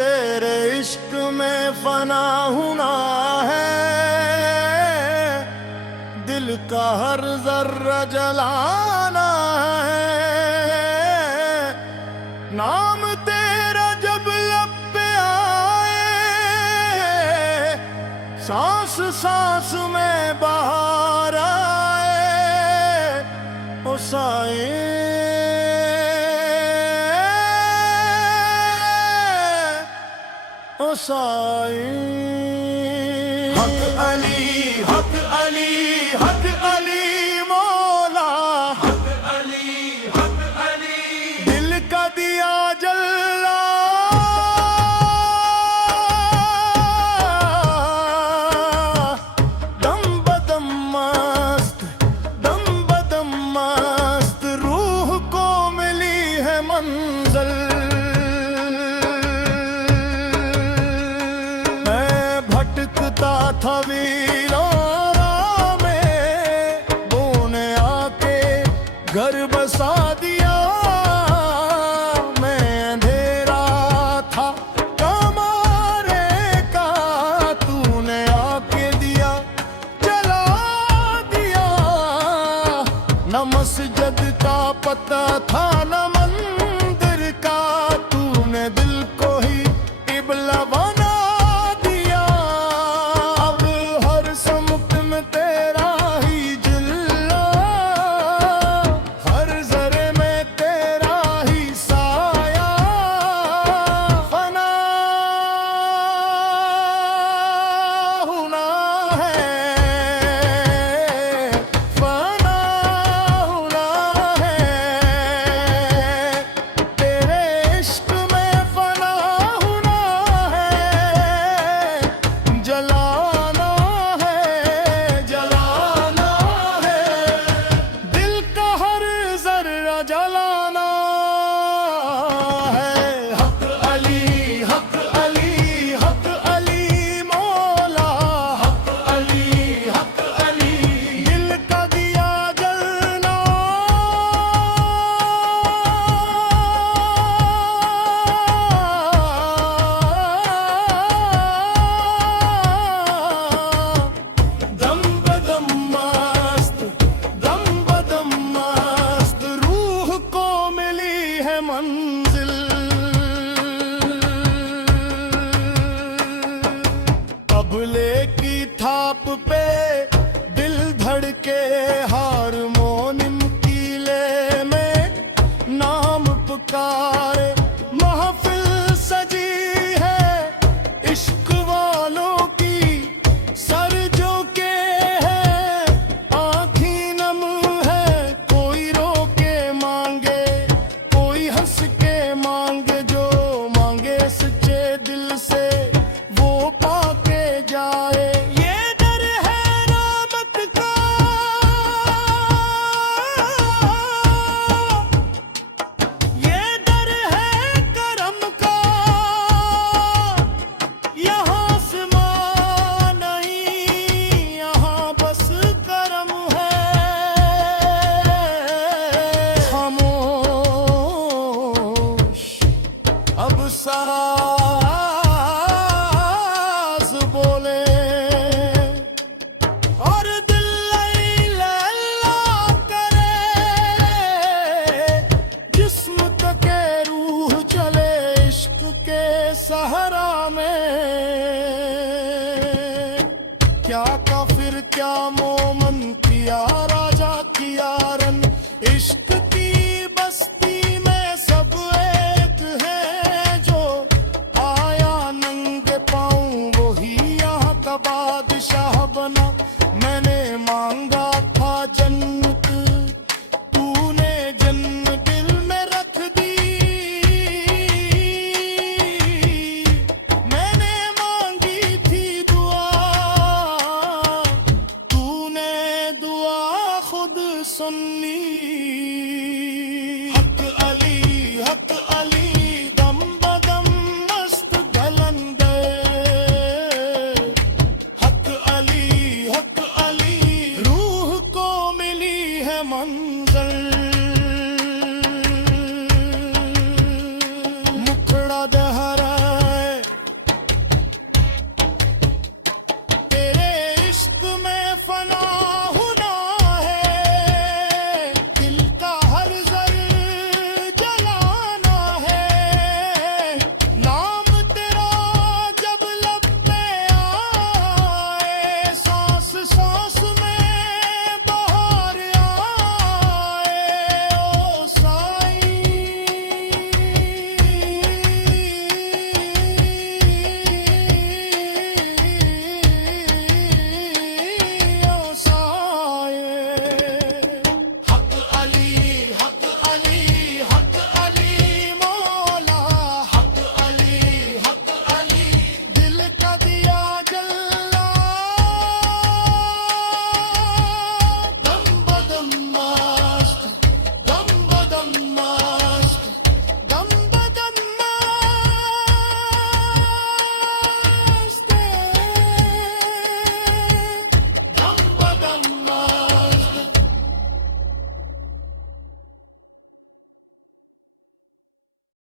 तेरे इश्क में फना होना है, दिल का हर जर्रा जलाना है। नाम तेरा जब लब पे आए, सांस सांस में बहार आए। ओ साए ओ साई। हक अली हक अली हक अली मौला, हक अली दिल का दिया जल्ला। दम बदम मस्त रूह को मिली है मंजिल। भटकता था वीराना में, तूने आके घर बसा दिया। मैं अंधेरा था कमारे का, तूने आके दिया जला दिया। न मस्जिद का पता था न मंदिर का, तूने दिल को ही किबला बना। जलाना है। हक अली हक अली हक अली मौला, हक अली दिल का दिया जलना। दम बदम मस्त रूह को मिली है मंजिल। तबले की थाप पे दिल धड़के, हारमोनियम कीले में नाम पुकारे। महफिल सजी है इश्क वालों की, सर जो के है आँखी नम है। कोई रो के मांगे, कोई हंस के मांगे, जो मांगे सच्चे दिल से वो पाके जाए। ये दर है रहमत का, ये दर है करम का। यहाँ आसमां नहीं, यहाँ बस करम है। खामोश अब साज बोले, और दिल लैला करे। जिस्म तक रूह चले इश्क के सहरा में। क्या काफिर क्या मोमन, किया राजा किया रन। इश्क की बस्ती में सब एक है, जो आया नंगे पाँव वही यहाँ का बादशाह बना। मैंने मांगा था जन्नत, तूने जन्नत दिल में रख दी। मैंने मांगी थी दुआ, तूने दुआ सुन्नी